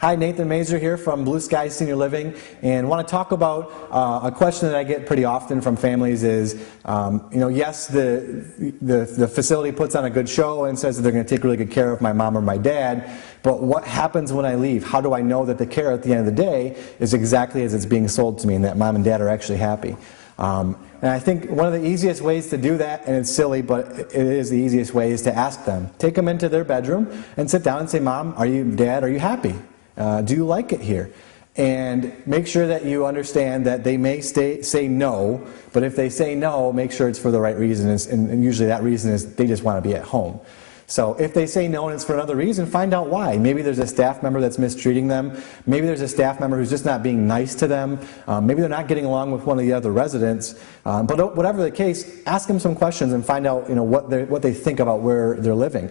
Hi, Nathan Mazer here from Blue Sky Senior Living, and want to talk about a question that I get pretty often from families is, yes, the facility puts on a good show and says that they're going to take really good care of my mom or my dad, but what happens when I leave? How do I know that the care at the end of the day is exactly as it's being sold to me and that mom and dad are actually happy? And I think one of the easiest ways to do that, and it's silly, but it is the easiest way, is to ask them. Take them into their bedroom and sit down and say, Mom, Dad, are you happy? Do you like it here? And make sure that you understand that they may say no, but if they say no, make sure it's for the right reason, and usually that reason is they just want to be at home. So if they say no and it's for another reason, find out why. Maybe there's a staff member that's mistreating them. Maybe there's a staff member who's just not being nice to them. Maybe they're not getting along with one of the other residents. But whatever the case, ask them some questions and find out what they think about where they're living.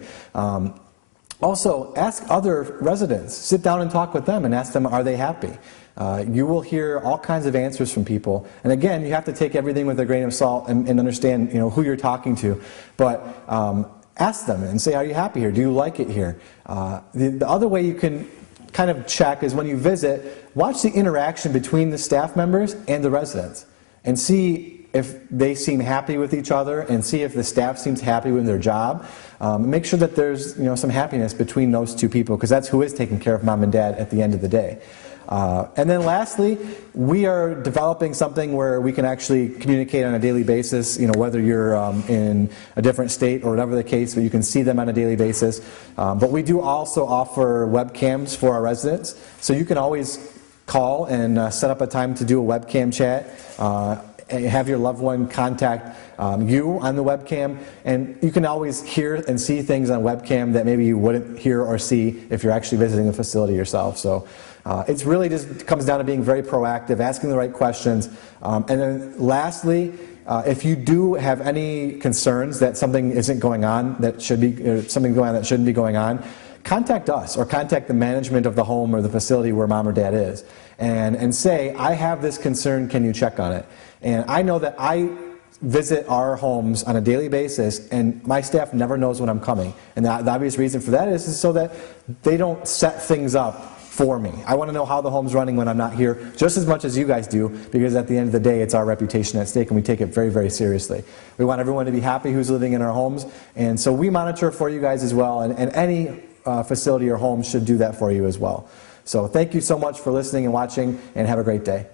Also, ask other residents. Sit down and talk with them and ask them, are they happy? You will hear all kinds of answers from people. And again, you have to take everything with a grain of salt and understand who you're talking to. But ask them and say, are you happy here? Do you like it here? The other way you can kind of check is when you visit, watch the interaction between the staff members and the residents and see if they seem happy with each other and see if the staff seems happy with their job. Make sure that there's some happiness between those two people, because that's who is taking care of mom and dad at the end of the day. And then lastly, we are developing something where we can actually communicate on a daily basis, whether you're in a different state or whatever the case, but you can see them on a daily basis. But we do also offer webcams for our residents, so you can always call and set up a time to do a webcam chat. Have your loved one contact you on the webcam, and you can always hear and see things on webcam that maybe you wouldn't hear or see if you're actually visiting the facility yourself. So it's really just comes down to being very proactive, asking the right questions, and then lastly, if you do have any concerns that something isn't going on that should be, or something going on that shouldn't be going on, contact us or contact the management of the home or the facility where mom or dad is and say, I have this concern, can you check on it? And I know that I visit our homes on a daily basis and my staff never knows when I'm coming. And the obvious reason for that is so that they don't set things up for me. I want to know how the home's running when I'm not here just as much as you guys do, because at the end of the day it's our reputation at stake and we take it very, very seriously. We want everyone to be happy who's living in our homes, and so we monitor for you guys as well, and any facility or home should do that for you as well. So thank you so much for listening and watching, and have a great day.